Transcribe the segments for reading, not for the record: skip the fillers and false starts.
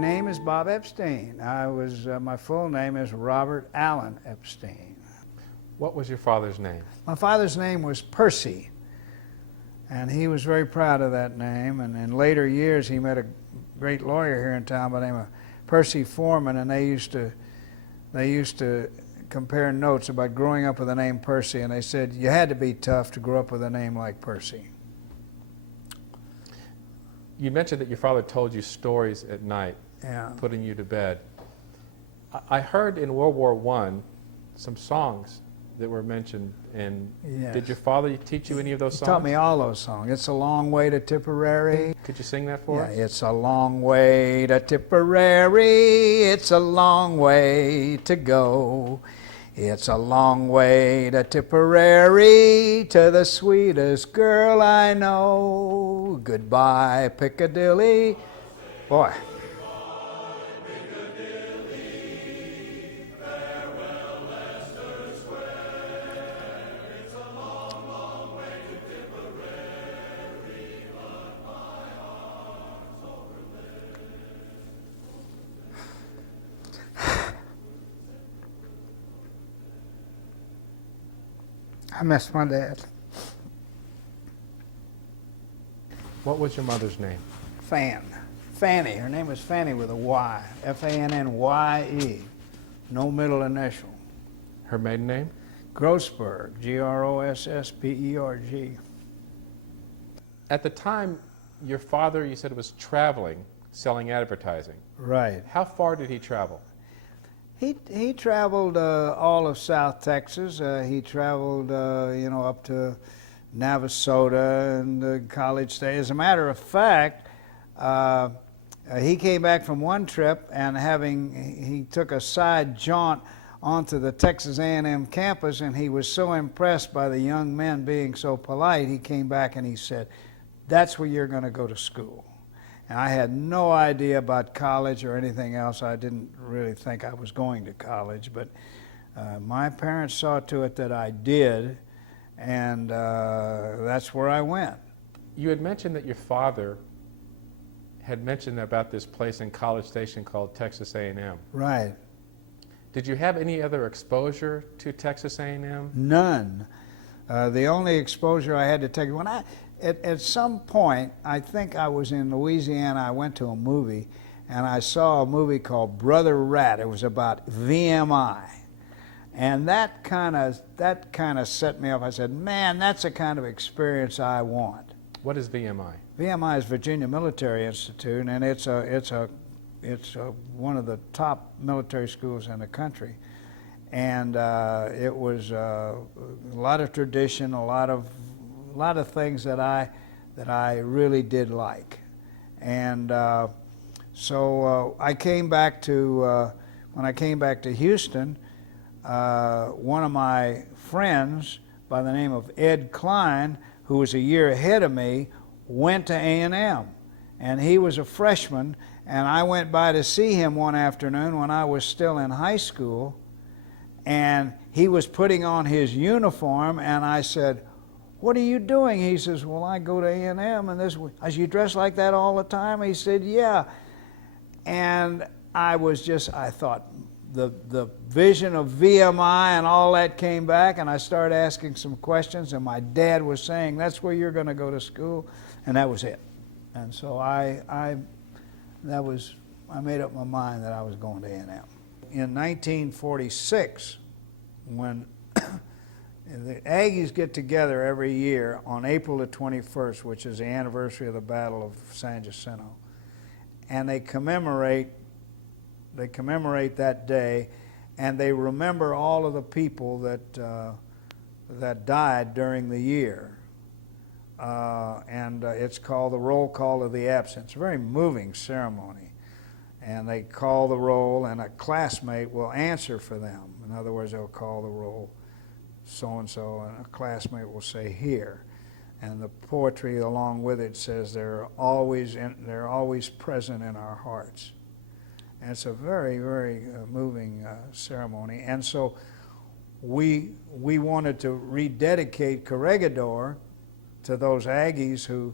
name is Bob Epstein. My full name is Robert Allen Epstein. What was your father's name? My father's name was Percy, and he was very proud of that name. And in later years, he met a great lawyer here in town by the name of Percy Foreman, and they used to compare notes about growing up with the name Percy, and they said you had to be tough to grow up with a name like Percy. You mentioned that your father told you stories at night, Yeah. putting you to bed. I heard in World War I some songs that were mentioned, and Yes. did your father teach you any of those He songs? taught me all those songs. It's a long way to Tipperary. Could you sing that for us? It's a long way to Tipperary, it's a long way to go. It's a long way to Tipperary, to the sweetest girl I know. Goodbye, Piccadilly. Boy. I miss my dad. What was your mother's name? Fanny. Her name was Fanny with a Y. F-A-N-N-Y-E. No middle initial. Her maiden name? Grossberg. G-R-O-S-S-B-E-R-G. At the time, your father, you said, was traveling, selling advertising. Right. How far did he travel? He traveled all of South Texas. He traveled, up to Navasota and College Station. As a matter of fact, he came back from one trip, and he took a side jaunt onto the Texas A&M campus, and he was so impressed by the young men being so polite, he came back and he said, "That's where you're going to go to school." And I had no idea about college or anything else. I didn't really think I was going to college, but my parents saw to it that I did, and that's where I went. You had mentioned that your father had mentioned about this place in College Station called Texas A&M. Right. Did you have any other exposure to Texas A&M? None. The only exposure I had to take, at some point, I think I was in Louisiana, I went to a movie, and I saw a movie called Brother Rat. It was about VMI. And that kind of set me off. I said, man, that's the kind of experience I want. What is VMI? VMI is Virginia Military Institute, and it's one of the top military schools in the country. And it was a lot of tradition, a lot of things that I really did like. And so I came back to, when I came back to Houston, one of my friends by the name of Ed Klein, who was a year ahead of me, went to A&M. And he was a freshman, and I went by to see him one afternoon when I was still in high school, and he was putting on his uniform, and I said, "What are you doing?" He says, "Well, I go to A&M, and this." "As you dress like that all the time?" He said, "Yeah." And I thought the vision of VMI and all that came back, and I started asking some questions, and my dad was saying, "That's where you're going to go to school," and that was it. And so I made up my mind that I was going to A&M. In 1946, when the Aggies get together every year on April the 21st, which is the anniversary of the Battle of San Jacinto, and they commemorate that day, and they remember all of the people that died during the year. And it's called the Roll Call of the Absent. It's a very moving ceremony. And they call the roll, and a classmate will answer for them. In other words, they'll call the roll so-and-so, and a classmate will say here. And the poetry along with it says they're always present in our hearts. And it's a very, very moving ceremony. And so we wanted to rededicate Corregidor to those Aggies who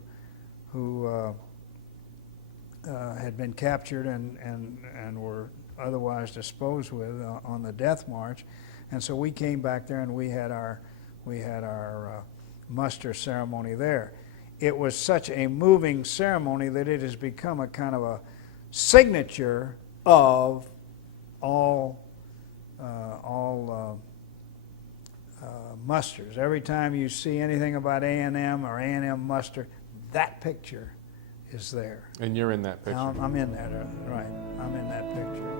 had been captured and were otherwise disposed with on the death march. And so we came back there and we had our muster ceremony there. It was such a moving ceremony that it has become a kind of a signature of all musters. Every time you see anything about A&M or A&M muster, that picture is there. And you're in that picture. I'm in that, right. I'm in that picture.